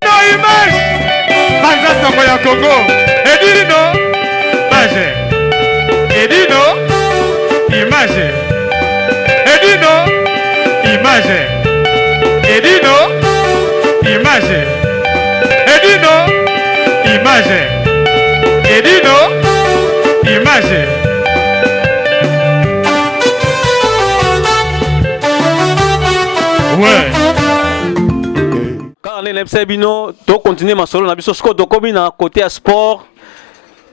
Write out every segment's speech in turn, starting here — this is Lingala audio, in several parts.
Image Banza Sango ya Congo Edino Image Edino Image Edino Image Edino Image Edino Image Edino Image Ouais Bino, to continuer ma solo na biso sko to komi na côté sport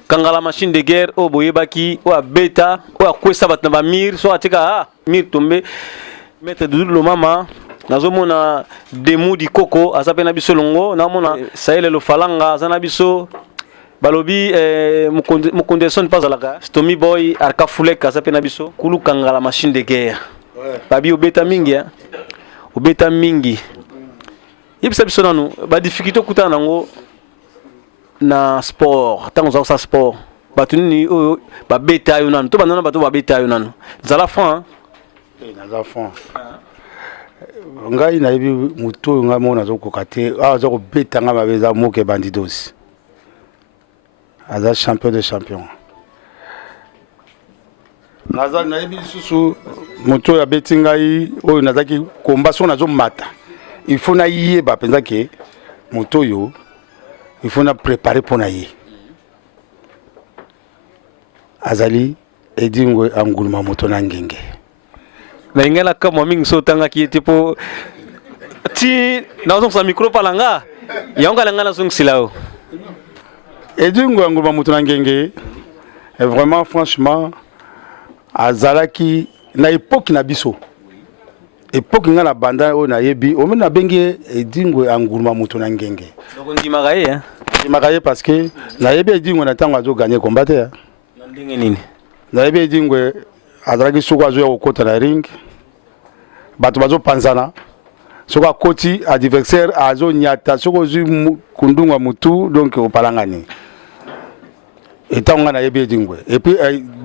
kangala machine de guerre o boyebaki o beta o akwesa batna ba mir so atika mir tombe mettre dudu mama nazomona demu di koko azape na biso longo na mona saele lo falanga zana biso balobi mukonde son pas alaka stomy boy arka fulek azape na biso kulu kangala machine de guerre babi obeta mingi obeta mingi yebisa biso nanu ba difficulté kutana nango na sport tango za sport batuni oyo ba beta yo nanu to banana bato ba beta yo nanu zala fin naza fin ngai na yebi muto nga mona zo kokate zo ko beta nga babeza moke bandidos aza champion de champion naza na yebi susu muto ya beti ngai oyo nazaki komba so nazo mata il faut na yeba penza ke moto yo il faut na préparer pour na ye azali edingwe anguluma moto na ngenge na ingela kama mingi so tanga ki tipo ti na zo sa micro palanga yonga langa na sung silao edingwe anguluma moto na ngenge et vraiment franchement azalaki na époque na biso époque nga na banda o na yebi o mena bengi edingwe anguluma moto na ngenge donc ndimaka ye ndimaka ye parce que na yebi edingwe na tango azo gagner combat te na ndenge nini na yebi edingwe azalaki soko azo ya kokota na ring bato bazo panzana soko akoti adversaire azo nyata soko zwi kundunga mutu donc opalangani etango na yebi edingwe et puis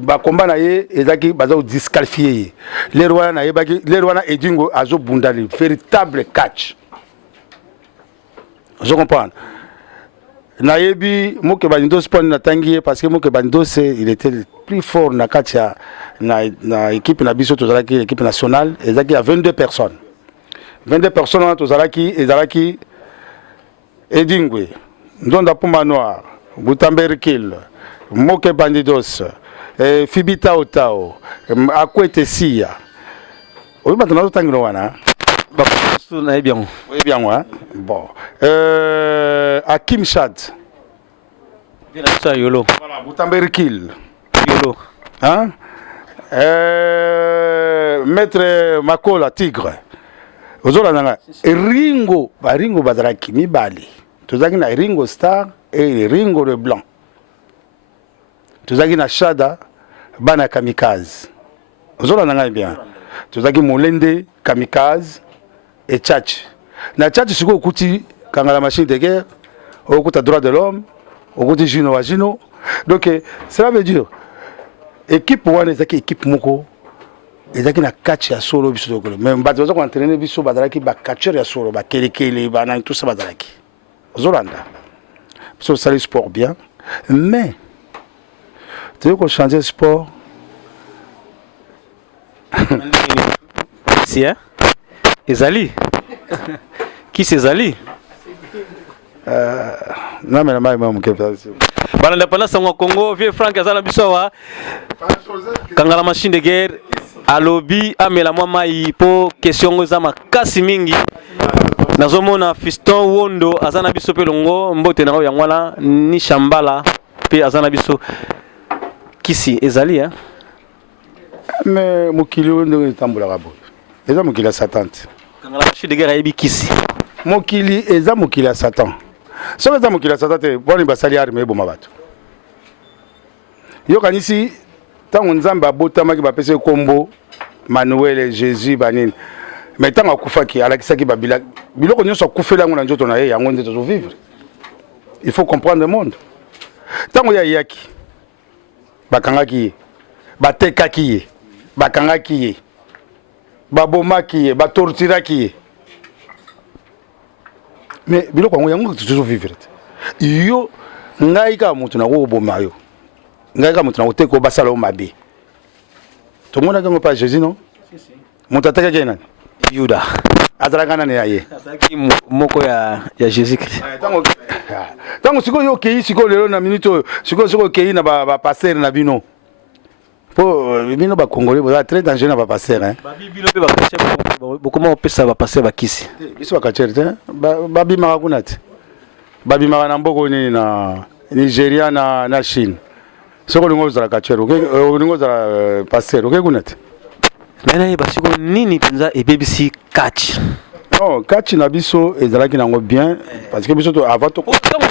ba combat na ye ezaki bazo disqualifier ye lerwana na yebaki lerwana edingwe azo bundali véritable catch je comprends na yebi moke banindo sport na tangier parce que moke banindo il était le plus fort na katia na équipe na biso tozalaki équipe nationale ezaki à 22 personnes na tozalaki ezalaki edingwe ndonda puma noir butamberkil moke bandidos fibita otao akwete sia oyo batana totangino wana bakusu na bien ouais bon Akim Chad bien ça yolo voilà butamberkil yolo hein maître Makola Tigre ozola nanga ringo bazalaki mibali tozaki na Ringo Star et Ringo le Blanc tozaki na Shada bana kamikaze ozola nanga bien tozaki Molende kamikaze et Tchatch na Tchatch siko okuti kangala machine de guerre okuta droit de l'homme okuti Gino wa Gino donc cela veut dire équipe wana ezaki équipe moko ezaki na catch ya solo biso tokolo mais bato bazo ko entraîner biso bazalaki ba catcheur ya solo ba kelekele bana tout ça bazalaki ozolanda biso sali sport bien mais tu veux qu'on change sport si hein ezali qui c'est ezali non mais la mai mamu kepasi bana indépendance au Congo vieux Frank azala bisowa kangala machine de guerre alobi amela mama ipo question za makasi mingi nazomona fiston wondo azana biso pe longo mbote na yangwala ni shambala pe azana biso kisi ezali hein mais mokili wondo tambola rabo eza mokili ya satan kangala machine de guerre yebi kisi mokili eza mokili ya satan soki eza mokili ya satan te boni basali arme eboma bato yokanisi ntango nzambe abotamaki bapesi kombo Manuel Jésus banini mais ntango akufaki alakisaki biloko nyonso akufeli yango na nzoto na ye yango nde tozovivre il faut comprendre le monde ntango ye ayaki bakangaki ye batekaki ye bakangaki ye babomaki ye batorturaki ye mais biloko yango toujours vivre yo ngai ka mutu na ko boma yo ngai ka mutu na ko te ko basala o mabe to mona ka pas Jésus non mutu ataka kena Yuda azalaka nani yaye azalaki moko ya Jésus Christ tango siko yo kei siko lelo na minute siko kei na ba passer na bino po bino ba congolais ba très dangereux na ba passer hein ba bibilo pe ba passer bokoma opesa ba passer ba kisi biso ba kacherte ba bima kuna te ba bima na mboko ni na Nigeria na Chine soko lingo za kachero lingo za passer okay kuna te mena ye basiko nini penza e BBC catch non catch na biso ezalaki nango bien parce que biso to avant to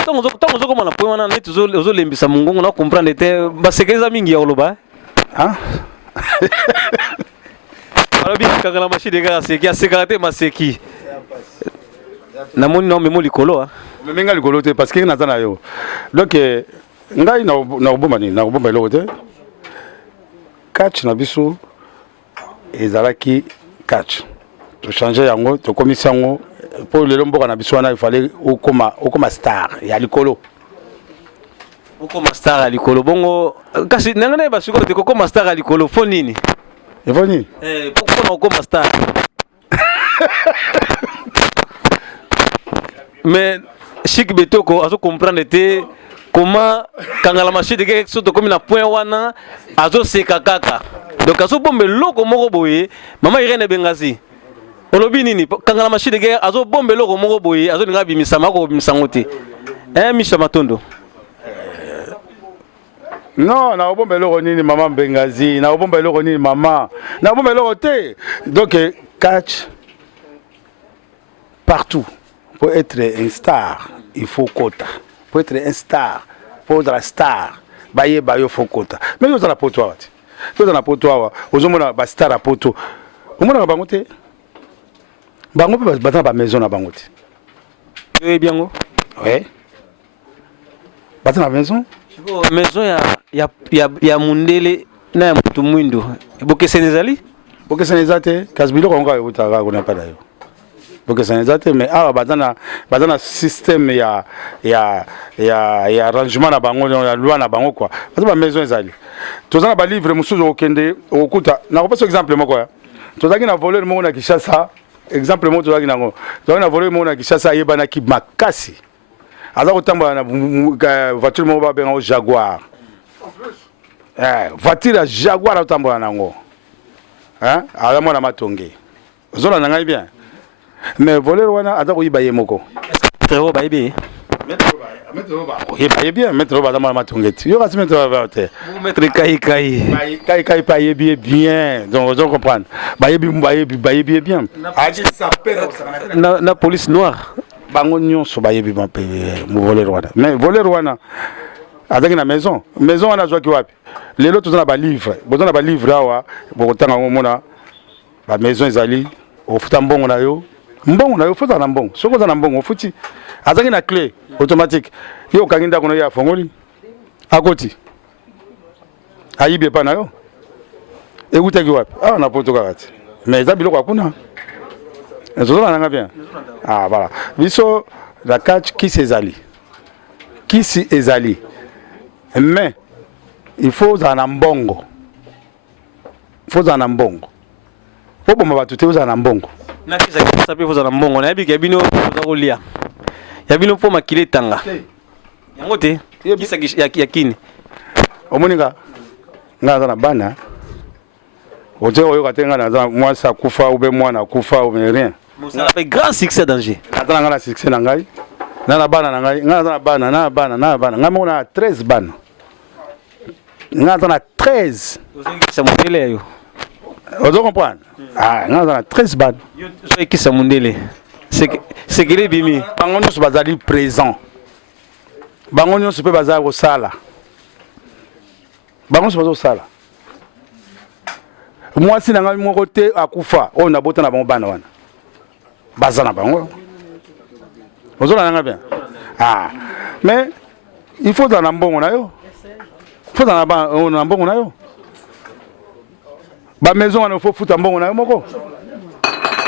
tango zo komana po wana net zo lembisa mungongo na comprendre te basekeza mingi ya oloba hein alors kangala machine ga seki asekate maseki na moni no memo likolo hein memenga likolo te parce que nazana yo donc ngai na oboma ni na oboma lo te catch na biso ezalaki catch to changer yango to komisa yango pour le lomboka na biso wana il fallait okoma star ya likolo okoma star ya likolo bongo kasi nangana ba siko te kokoma star ya likolo fo nini evoni pourquoi na okoma star mais Chic Betoko azo comprendre te comment kangala machine ke so to komi na point wana azo seka kaka donc azo bombe loko moko boye mama Irene Bengazi olobi nini kangala machine ke azo bombe loko moko boye azo ninga bimisa mako bimisango te Misha Matondo non na obombe loko nini mama Bengazi na obombe loko nini mama na obombe loko te donc catch partout pour être un star il faut quota pour être un star pour être la star baye bayo faut quota mais yo za la poto wati yo za na poto wa ozomona ba star a poto omona bango te bango pe ba maison na bango te yo biango ouais bata na maison maison ya mundele na ya mutu mwindo bokesenezali bokesenezate kasbilo ko nga utaka ko na pada yo bokesenezate mais awa bazana système ya arrangement na bango ya loi na bango quoi parce que maison ezali tozana ba livre musuzo okende okuta na ko passe exemple moko ya tozaki na voleur moko na Kinshasa exemple moko tozaki nango tozaki na voleur moko na Kinshasa yebana ki makasi aza kotamba na voiture moko ba benga o Jaguar voiture ya Jaguar otambola nango hein ala mwana matonge zola na ngai bien mais voleur wana aza koyiba ye moko trop bayibi il bien mettre au dans ma tongeti yo kasi mettre te vous mettre kai pa yebi bien donc on comprend bayebi bien aji ça perd na police noire bango nyonso bayebi ma pe mo voler wana mais voler wana azaki na maison wana zwa ki wapi lelo tozana ba livre bozana ba livre awa bokotanga ngomona ba maison ezali ofuta mbongo na yo futa na mbongo soko za na mbongo ofuti azaki na clé automatique yo kanginda kono ya fongoli akoti ayibe pa na yo ekutaki wapi na poto kakati mais eza biloko akuna ezozola nanga bien voilà biso la catch kisi ezali mais il faut za na mbongo po bomba batu te za na mbongo na kisa kisa pe za na mbongo na yabi kabino za kolia yabino po makile tanga yango te kisa yakini omoninga ngaza na bana oje oyo katenga na mwasa kufa ube mwana kufa ube rien ça fait grand succès danger atana ngana succès na ngai na bana na ngai ngaza na bana ngamo na 13 bana ngaza na 13 ça mundele yo ozo comprendre ngaza na 13 bana yo so kisa mundele c'est que les bimi bango nyonso bazali présent bango nyonso pe bazali kosala bango nyonso bazosala mwasi na ngai moko te akufa oyo nabota na bango bana wana baza na bango ozola nanga bien mais il faut na mbongo na yo faut na mbongo na yo ba maison wana faut futa mbongo na yo moko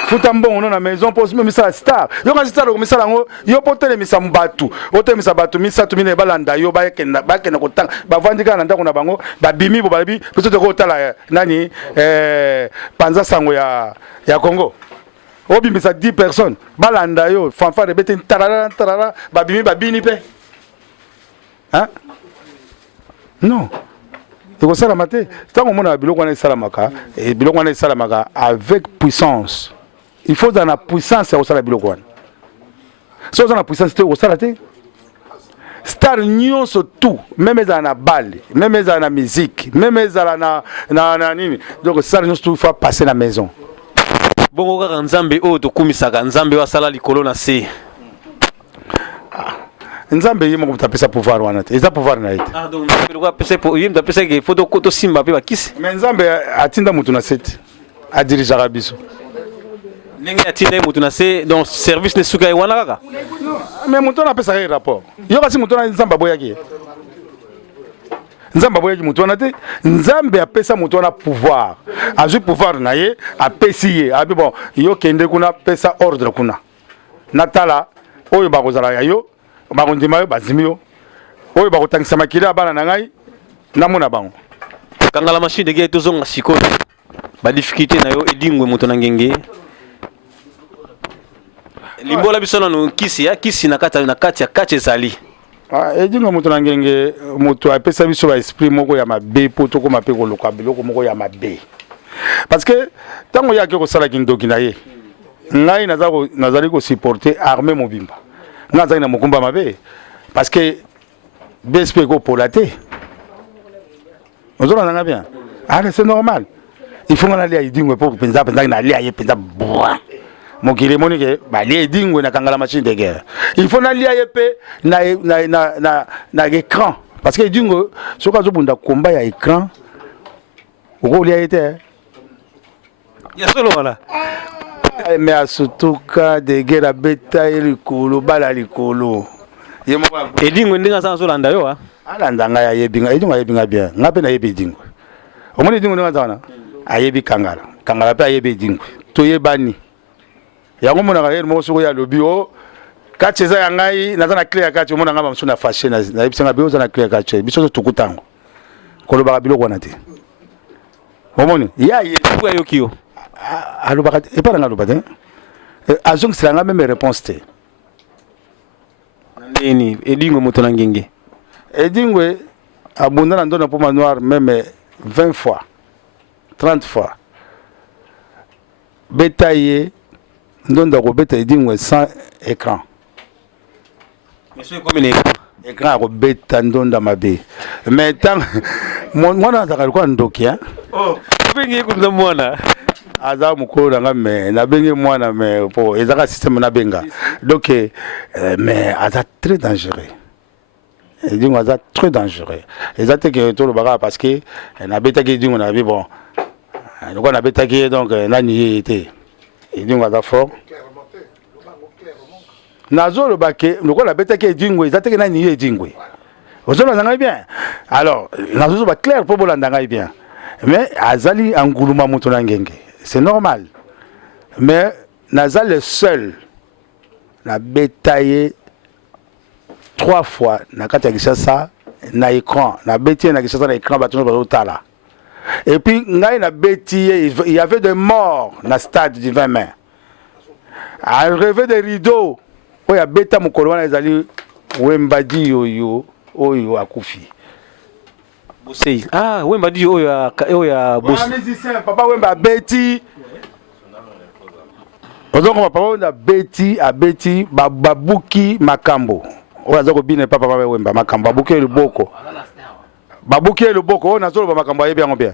futa mbongo na maison pour même ça star yo ka star ko misala ngo yo potele misa mbatu ote misa batu misa tu mine balanda yo ba kena ko tang ba vandika na ndako na bango ba bimi bo balabi biso to ko tala nani panza sango ya Congo obimisa 10 personnes balanda yo fanfare bete tarara ba bimi ba bini pe hein non il faut salamate tant qu'on a biloko na salamaka et biloko na salamaka avec puissance il faut dans la puissance au sala biloko wana so dans la puissance te au sala te star nyonso tout même dans la balle même dans la musique même dans na nini donc star nyonso tout faut passer la maison bongo kaka nzambe oyo tokumisaka nzambe wasala likolo na se nzambe yimo kutapesa pouvoir wana te eza pouvoir na ite ah donc nzambe ko apesa po yimo tapesa ke foto ko to simba pe bakisi mais nzambe atinda mutu na sete a dirigeaka biso ndenge atinda mutu na se donc service ne suka wana kaka mais mutu na pesa ka rapport yo kasi mutu na nzambe boyaki nzambe boyaki mutu wana te nzambe apesa mutu wana pouvoir azui pouvoir na ye apesi ye abi bon yo kende kuna pesa ordre kuna natala oyo bakozala ya yo bakondima yo bazimi yo oyo bakotangisa makili abana na ngai namona bango kangala machine de guerre tozonga sikoyo ba difficulté na yo edingwe moto na ngenge limbola biso na kisi ya kisi na kati ya kati ezali edingwe moto na ngenge moto apesa biso ba esprit moko ya mabe po to koma pe koluka biloko moko ya mabe parce que tango ya ke ko sala kindoki na ye ngai nazali ko supporter armée mobimba ngai na mokumba mabe parce que BSP ko polate ozona nanga bien c'est normal il faut aller à idingwe pour penza na aller à penza boa mokile monike ba aller idingwe na kangala machine de guerre il faut aller à pe na écran parce que idingwe soka zo bunda combat ya écran oko lia été ya solo wala mais à surtout cas de guerre beta likolo bala likolo yemo edingwe ndinga sana so landa yo alanda nga yebinga edingwe yebinga bien ngape na yebi edingwe omoni edingwe ndinga sana ayebi kangala pe ayebi edingwe toyebani yango mona ka yemo soko ya lobi o kacheza ya ngai nazana clear kati omona nga bamso na fashion na yebisanga bio za na clear kati biso tukutango koloba biloko wana te omoni ya yebu yo kiyo alobaka te epa nanga aloba te azongiselanga meme réponse te nini edingwe moto na ngenge edingwe abunda na ndona poma noir même 20 fois 30 fois beta ye ndonda ko beta edingwe sans écran monsieur comme écran ko beta ndonda mabe mais tant mwana azaka kwa ndoki hein oh bengi kumza mwana aza mukolo nga me na bengi mwana me po ezaka système na benga donc mais aza très dangereux edingo aza très dangereux ezate ke to lo baka parce que na betaki edingo na bi bon donc na betaki donc nani était edingo aza fort nazo lo bake loko la betaki edingo ezate ke nani edingo ozo na ngai bien alors nazo ba clair po bolanda ngai bien mais azali anguluma moto na ngenge c'est normal mais naza le seul na betaillé 3 fois na kati ya Kinshasa na écran na betié na Kinshasa na écran bato ba tala et puis ngai na betié il y avait des morts na stade du 20 mai à rêver des rideaux oya beta mokolo wana ezali Wembadi oyo akufi Bosei ah Wembadi oyo ya boss musicien papa Wemba beti donc papa Wemba beti abeti babuki makambo oyo azako bine papa Wemba makambo babuki le boko oyo nazolo ba makambo ayebi yango bien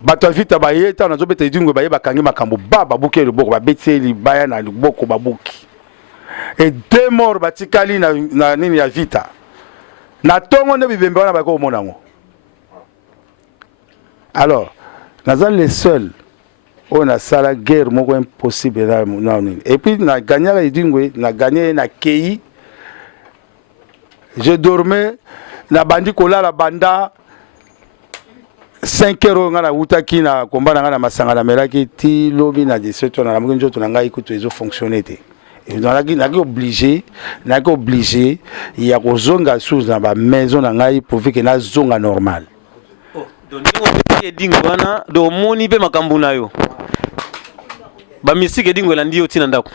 bato vita ba yeta nazo beta idingwe ba yeba kangi makambo babuki le boko ba beti libaya na liboko babuki et 2 morts batikali na nini ya vita na tongo ne bibembe wana bako mona ngo. Alors naza le seul on a ça la guerre moko impossible là et puis na gagné la idingwe na gagné na kei je dormais na bandi kola la banda 5 heures ngana utaki na komba na ngana masanga na melaki ti lobi na 17 na mwenye njoto na ngai kutu ezo fonctionner te. Et naki obligé ya kozonga sous na ba maison na ngai pour que na zonga normal. Oh, donc ndingo dingo wana do moni pe makambu na yo. Ba misike dingo elandi yo tina ndako.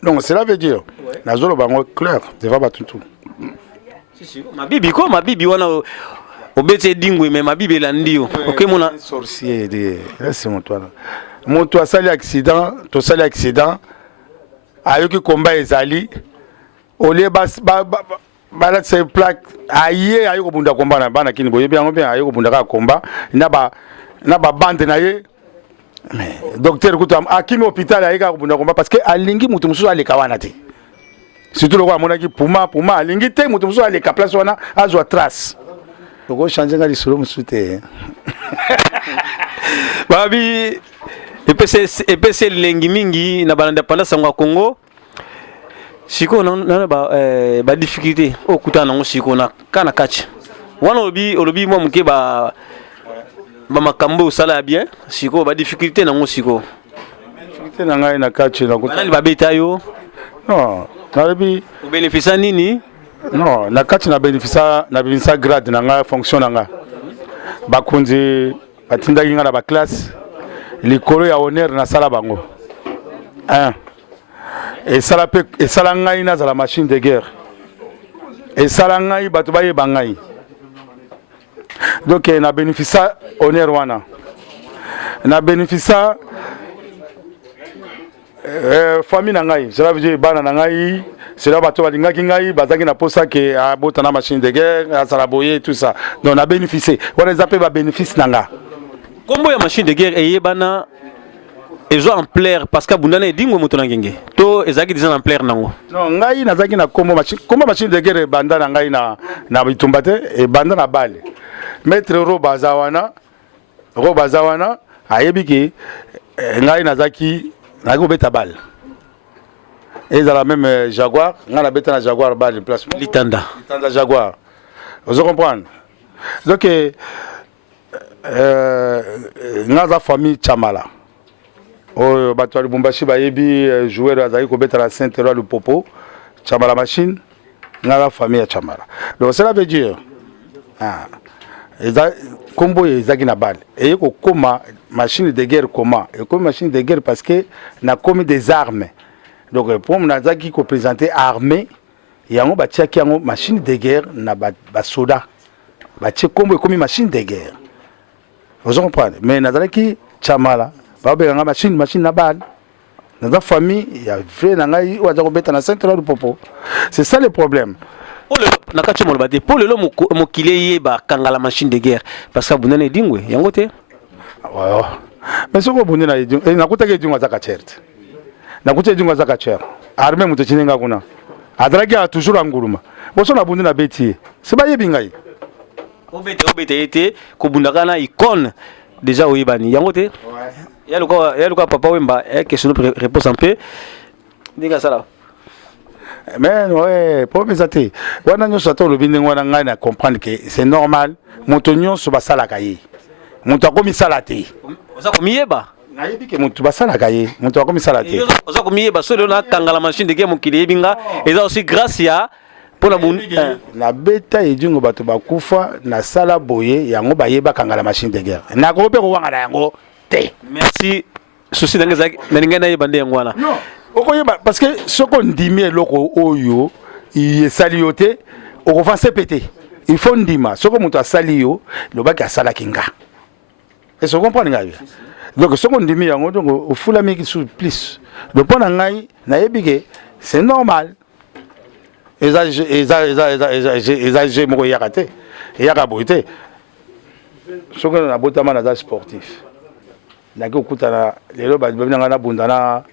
Donc cela veut dire na zolo bango clair devant batutu. Si mabibi wana obete dingo mais mabibi elandi yo. OK mona sorcier de laisse mon toi. Mon toi sali accident, to sali accident. Ayoki combat ezali ole bas ba c'est plaque aye ayoko bunda combat na bana kini boye bien bien ayoko bunda ka combat na ba bande na ye mais docteur kutam akimi hôpital ayeka bunda combat parce que alingi mutu musu aleka wana te surtout le mona ki puma alingi te mutu musu aleka place wana azwa trace ko changer ngali solo musu te babi EPC lengi mingi na balanda panda sangwa Congo siko na ba difficulté okutana ngo siko na kana catch wana olobi mo muke ba makambo sala bien siko ba difficulté na ngo siko difficulté na ngai na catch na kutana ba beta yo non na lobi o bénéfice nini non na catch na bénéfice grade na ngai fonction na ngai bakunzi batinda kinga na ba classe likolo ya honneur na sala bango et sala ngai na la machine de guerre et sala ngai bato baye bangai donc na bénéfice honneur wana na bénéfice famille na ngai cela veut dire bana na ngai cela bato balingaki ngai bazaki na posa ke abota na machine de guerre asala boye tout ça donc na bénéficier wana zape ba bénéfice na nga. Combo ya machine de guerre eyebana ezo en plaire parce que bundana edingo moto na ngenge to ezaki déjà en plaire nango non ngai nazaki na combo machine de guerre banda na ngai na bitumba te e banda na bale maître robazawana ayebiki ngai nazaki nako beta bale ezala même Jaguar ngana beta na Jaguar bale placement litanda Jaguar vous comprenez donc ngaza famille Chamala oyo bato ya Lubumbashi bayebi joueur azali kobeta la Saint-Eloi le Popo Chamala machine ngaza famille ya Chamala donc cela veut dire kombo ezaki na balle et ko koma machine de guerre comment et comme machine de guerre parce que na komi des armes donc pour nazaki ko présenter armée yango batiaki yango machine de guerre na ba soda batie kombo komi machine de guerre. Vous comprenez? Mais nazalaki Chamala, babenganga machine na balle. Dans la famille, il y a vrai nangai ou aza kobeta na Saint-Eloi du Popo. C'est ça le problème. Pour le nakati mo bade pour le mo kileye ba kangala machine de guerre parce que bunane dingwe yango te. Ouais. Mais soko bunena edingo nakutaki edingo za kacherte. Nakutaki edingo za kacherte. Armée muto chinenga kuna. Adraki a toujours anguruma. Boso na bunena beti. C'est ba yebingai. Obete ete kubundaka na icône déjà oyebani yango te yaluka papa wemba question de réponse un peu ndinga sala mais ouais pour pensate wana nyo sato lobi ndenge wana ngai na comprendre que c'est normal moto nyonso basalaka ye moto akomisala te oza komiyeba nayebi ke moto basalaka ye moto akomisala te oza komiyeba so lelo na kangala machine de guerre mokili yebinga eza aussi grâce ya pona na beta edingo bato bakufa na sala boye yango bayeba kangala machine de guerre na ko pe ko wanga yango te. Merci souci na ninga na yebande yango wana non okoyeba parce que soko ndimi eloko oyo yesali yote okofa sepete il faut ndima soko muto asali yo lobaki asala kinga est-ce que vous comprenez bien donc soko ndimi yango donc ofula meki sous plus le pona ngai na yebike c'est normal. Ezage moko yakate yaka boite soko na botama na sportif naki okutana lelo babinanga na bundana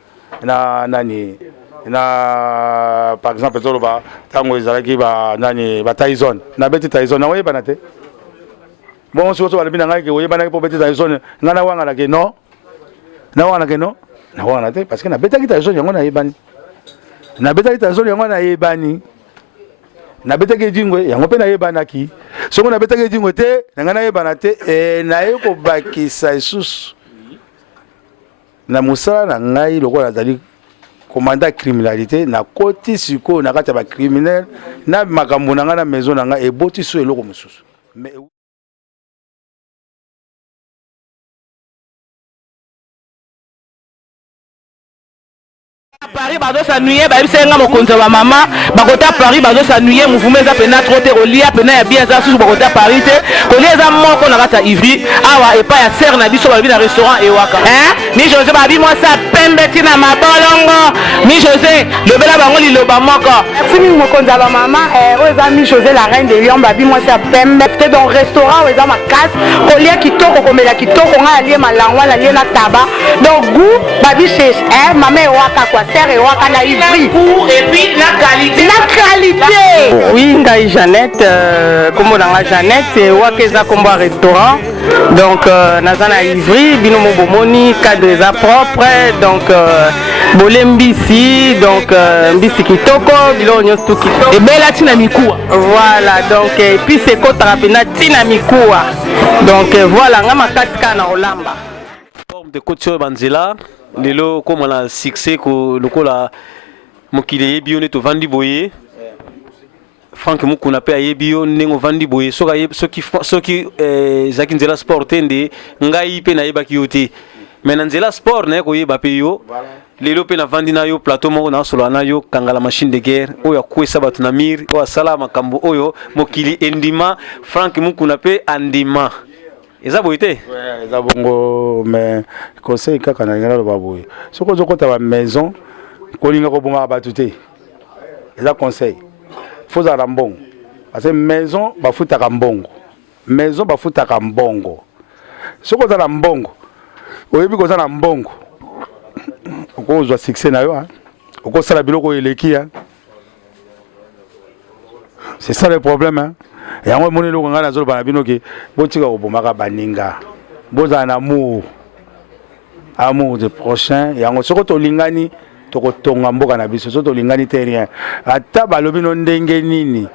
na nani na par exemple toloba tango ezalaki ba nani ba Tyson na beti Tyson na oyebana te bon soko balibinanga ke oyebana po beti Tyson ngana wanga la ke non na wanga ke non na wanga te parce que na betaki Tyson yango na yebani na betaki Tyson yango na yebani. na betaki dingwe yango pe na yebanaki songo na betaki dingwe te nga na yebana te na ye ko bakisa isusu na musala na ngai lokola nazali commandant criminalité na koti siko na kati ya ba criminel na makambo na nga na maison na nga eboti so eloko mosusu mais Paris bazo s'ennuyer ba bisenga mokonzo ba mama bakota Paris bazo s'ennuyer mouvement za pena trop te olia pena ya bien za susu bakota Paris te kolia za moko na kata Ivry awa epa ya serre na biso ba bi na restaurant ewaka mi José ba bi moi ça pembe tina mabolongo mi José le bela bango liloba moko merci mokonzo ba mama oza mi José la reine de Lyon ba bi moi ça pembe te dans restaurant oza ma casse kolia kitoko komela kitoko nga alie malangwa na lie na taba donc goût ba bi chez mama ewaka kwa serre ewaka na Ivry et puis la qualité oui ngai Jeannette kombo nanga Jeannette wakeza kombo restaurant donc naza na Ivry bino mo bomoni cadre za propre donc bolembisi donc mbisi kitoko bilo nyoso kitoko ebela tina mikuwa voilà donc et puis c'est kotaka pena tina mikuwa donc voilà nga makati ka na olamba forme de coach banzela lelo comme on a succès ko lokola mokili yebi on to vandi boye Franck Mukuna pe ayebi yo nengo vandi boye soki zaki nzela sport tende ngai pe na yebaki yo te mais na nzela sport na ko yeba pe yo lelo pe na vandi na yo plateau moko na solo na yo kangala machine de guerre oyo akwesa batu na mir o asala makambo oyo mokili endima Franck Mukuna pe andima eza boye te eza bongo mais conseil kaka na ngala loba boye soko zokota ba maison kolinga ko bonga batu te eza conseil faut za mbongo parce que maison bafutaka mbongo maison bafutaka mbongo soko za mbongo oyebi ko za na mbongo okozwa succès na yo okosala biloko eleki c'est ça le problème yango moni loko ngana zolo bana bino ke botika ko bomaka baninga boza na amour de prochain yango soko to lingani to ko tonga mboka na biso so to lingani te rien ata balobi no ndenge nini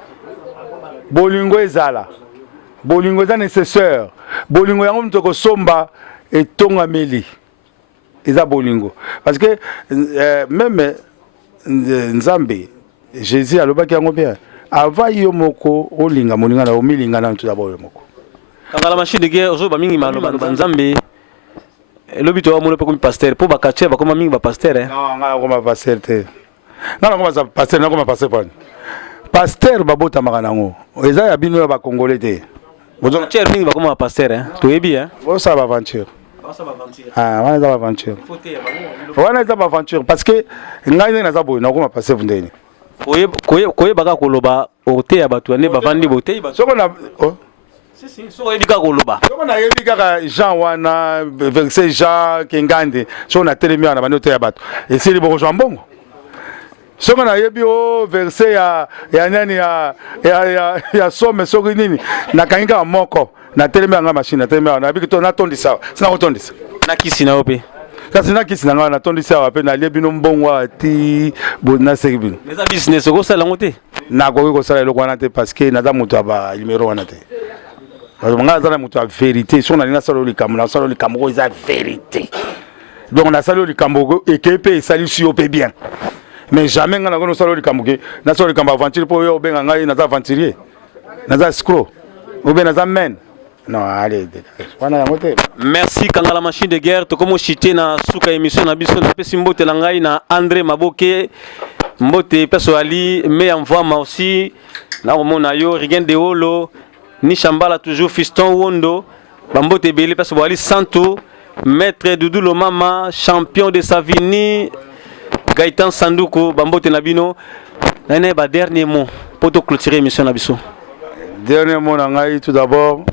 bolingo ezala bolingo eza nécessaire bolingo yango mto ko somba etonga meli eza bolingo parce que même Nzambe Jésus alobaki yango bien avant yo moko olinga molinga na omilinga na ntu d'abord yo moko kangala machine de guerre ozo ba mingi maloba Nzambe lobito wa molo pe comme pasteur po ba kache ba comme mingi ba pasteur non ngala comme pasteur te ngala comme pasteur na comme pasteur pas pasteur babota makanango eza ya bino ya ba congolais te bozo cher mingi ba comme pasteur to yebi bo sa ba aventure wana eza ba aventure wana eza ba aventure parce que ngai na za boy na comme pasteur ndeni koye baka koloba ote ya batu ane bavandi bote soko na si soko yebika koloba soko na yebika ka Jean wana verset Jean Kengande soko na telemi wana bandi ote ya batu esili boko jwa mbongo soko na yebi o verset ya nani ya somme soko nini na kangika moko na telemi anga machine na telemi na biki to na tondisa sina ko tondisa na kisi na ope kasi na kisi na nga na tondisa wa pe na lie bino mbongo ati bona seki bino mais ça business ko sala ngote na ko sala eloko wana te parce que naza mutu aba numéro wana te parce que nga za mutu a vérité so na sala likambo na sala likambo ko eza vérité donc na sala likambo ekepe sali si ope bien mais jamais nga na ko sala likambo ke na sala likambo aventure po yo benga ngai na za aventurier na za escroc ou bien na za men. Non, allez, merci Kangala machine de guerre to komo chité na suka émission na biso na pesi mbote na ngai na André Maboke mbote peso ali me envoie ma aussi na omona yo rien de holo ni chambala toujours fiston wondo bambote belé peso ali santo maître Doudou lo mama champion de Savini Gaëtan Sanduko bambote na bino na ba dernier mot pour to clôturer émission na biso dernier mot na ngai tout d'abord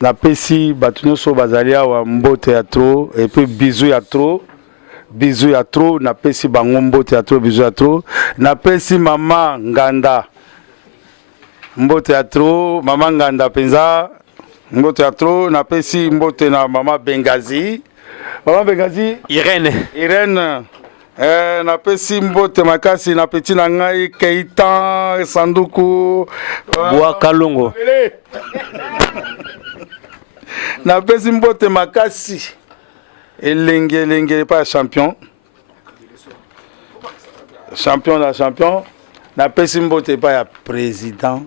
na pesi batu nyonso bazali awa mbote ya trop et puis bisou ya trop na pesi bango mbote ya trop bisou ya trop na pesi mama Nganda mbote ya trop mama Nganda penza mbote ya trop na pesi mbote na mama Bengazi Irène napesi mbote makasi na peti na ngai Keita Sanduku Boa Kalongo. napesi mbote makasi elenge pas champion na champion napesi mbote pas ya président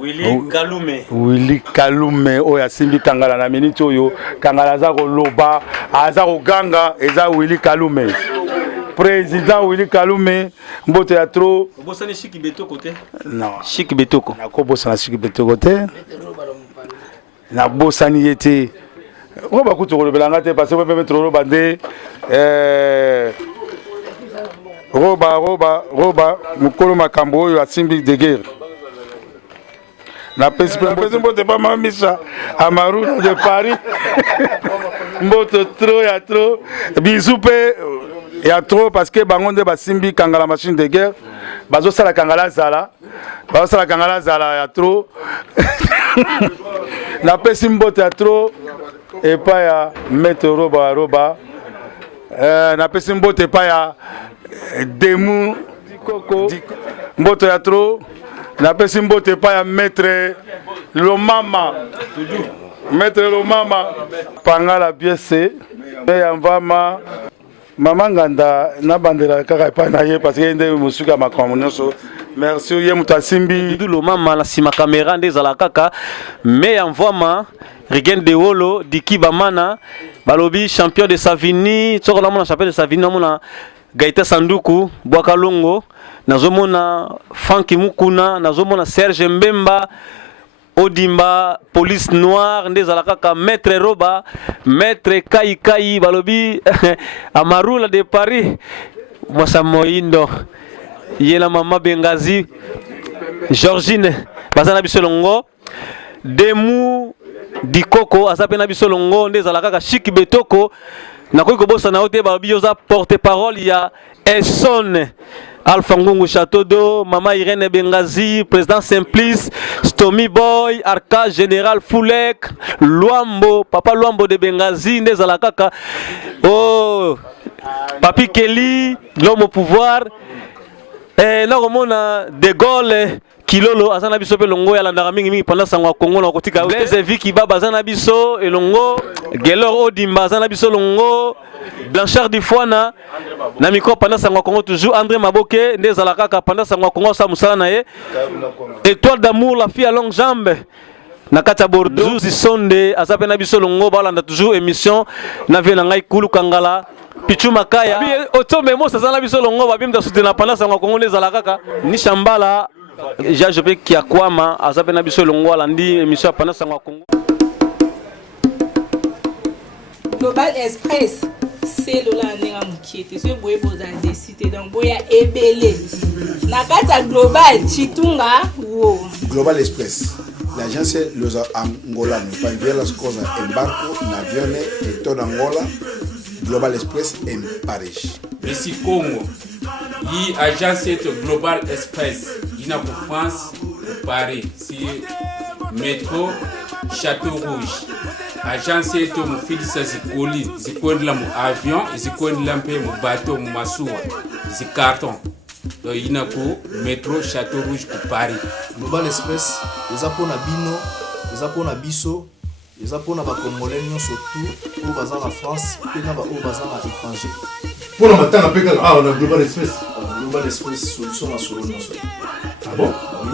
Willy Kalume oyo asimbi kangala na minute oyo kangala aza koloba aza koganga eza Willy Kalume président Willy Kalume mbote ya trop Bosani Chiki Betoko te? Non. Chiki Betoko. Nako bosana Chiki Betoko te. Na bosani yete. Roba kutu kolobelanga te parce que même trop roba nde roba mukolo makambo oyo asimbi de guerre. Na pesi mbote pas mamisa Amaru de Paris. Mbote trop ya trop. Bisou pe ya trop parce que bango nde basimbi kangala machine de guerre. Bazo sala kangala zala ya trop. Na pesi mbote ya trop et pas ya mettre roba. Na pesi mbote pas ya demu koko mbote ya trop. Na pesi mbote pas ya mettre Lomama pangala pièce ya mvama Maman Ganda na bandera kaka pa na ye parce que ndé musuka makambo nyonso merci ye mutasimbi Dulo mama na sima caméra ndezala kaka mais envoie Rigen de Wolo Diki Bamana balobi champion de Savini tsoko na mona champion de Savini na mona Gaita Sanduku Boa Kalongo nazomona Franki Mukuna nazomona Serge Mbemba Odimba, police noire, ndezala kaka maître Roba, maître Kai balobi Amarula de Paris, Mwasa Moindo, Yela Mama Bengazi, Georgine, Bazana Bisolongo, Demu Dikoko, Azapena Bisolongo, ndezala kaka Chiki Betoko, Nakoiko Bossa Naote balobi yoza porte-parole, il y a Esson. Alpha Ngungu Château d'Eau, Maman Irène Bengazi, Président Simplice, Stomy Boy, Arca Général Foulek, Luambo, Papa Luambo de Bengazi, Ndezala Kaka, oh, Papi Kelly, l'homme au pouvoir, et là on a De Gaulle, Kilolo, Azana Biso Pelongo, Yalandara Mingi pendant Sangwa Congo, na Kotika, les Viki Baba, Azana Biso, Elongo, Gelor Odimba, Azana Biso Longo, Blanchard Difouana, Namiko pendant Sangwa Congo toujours, André Maboke, Ndezala Kaka pendant Sangwa Congo, Samusala Naye, Étoile d'amour, la fille à longue jambe. Nakata Bordeaux, Zisonde, Azapena Biso Longo, Balanda toujours émission, Navena Ngai Kulu Kangala. Pichu Makaya, Otombe Mo, Sazana Biso Longo, Babim da Soutena pendant Sangwa Congo, Ndezala Kaka, Nishambala. Je peux qu'il y a quoi ma Azapena Biso Longo, Landi, émission pendant Sangwa Congo. Global Express, c'est le landing qui était ce boy beau dans des cités donc boya ebele. Nakata Global Chitunga wo. Global Express. L'agence los Angola para enviar las cosas en barco, en aviones de toda Angola. Global Express en Paris. Ici Congo. Y agence Global Express. Il a pour France, Paris. Si métro Château Rouge. Agence yetu mufilisa zikuendela mu avion, zikuendela mpe mu bateau mu masuwa, carton. Donc ina ku métro Château Rouge ku Paris. Global Express, eza pona bino, eza pona biso, eza pona ba congolais surtout ou baza na France, pe na ba ou baza na étranger. Pour le matin après on a Global Express. Global Express solution na solo nyonso. Ah bon? Oui.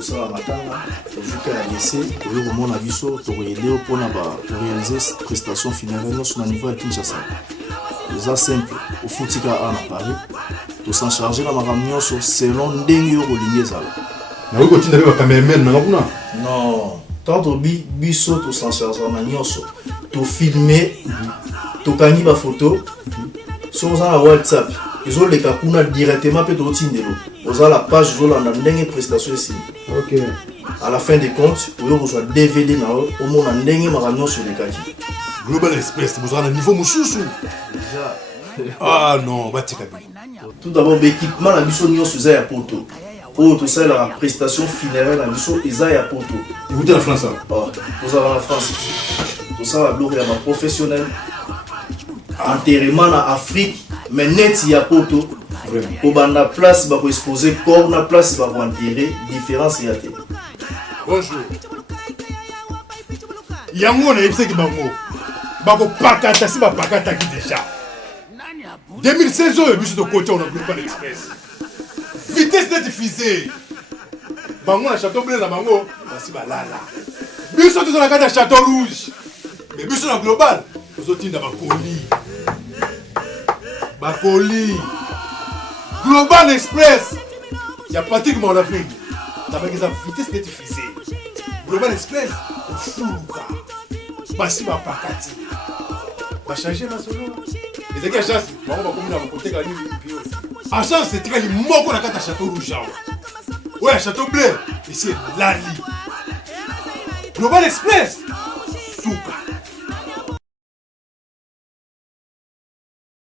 Ça va matanga, jusqu'à la laisser, pour le moment, aviso, pour aider pour réaliser cette prestation funéraire sur le niveau de Kinshasa. C'est simple, au foutika à Paris, de s'en charger dans ma camion selon Dengue ou Lignezala. Mais vous continuez avec la caméra, non, tant que biso, de s'en charger dans ma nyonso, de filmer, de gagner ma photo, sur un WhatsApp. Ils ont les capuna directement peut Tindelo. Vous avez la page où on a une prestation ici. Ok. À la fin des comptes, vous reçoit DVD na au moins on a une maragnon sur les kaki. Global Express, vous avez un niveau moussoussou. Déjà. Ah non, bah t'es capable. Tout d'abord, l'équipement la mission nyon sur Zaya Poto. Pour tout ça, la prestation funéraire la mission Zaya Poto. Et vous êtes en France? Vous avez en France. Tout ça, la gloire est professionnelle. Enterrement en Afrique. mais net ya poto vraiment kobanda place bako exposer corps na place bako enterrer différence ya te. Bonjour. Yango na yebisaki bango bako pakata si bapakata ki déjà 2016 oyo biso tokotia on a Global Express vitesse de diffusée bango na château bleu na bango basi balala biso tozo na kati ya château rouge mais biso na global tozotinda bakoli Global Express ya Patrick Monafrique tabaki za vitesse de diffusée Global Express fuluka basi bapakati changer na solo ezaki chance bango bakomi na bakoteka ni bio chance etikali moko na kati ya château rouge awa oyo ya château bleu ici lali Global Express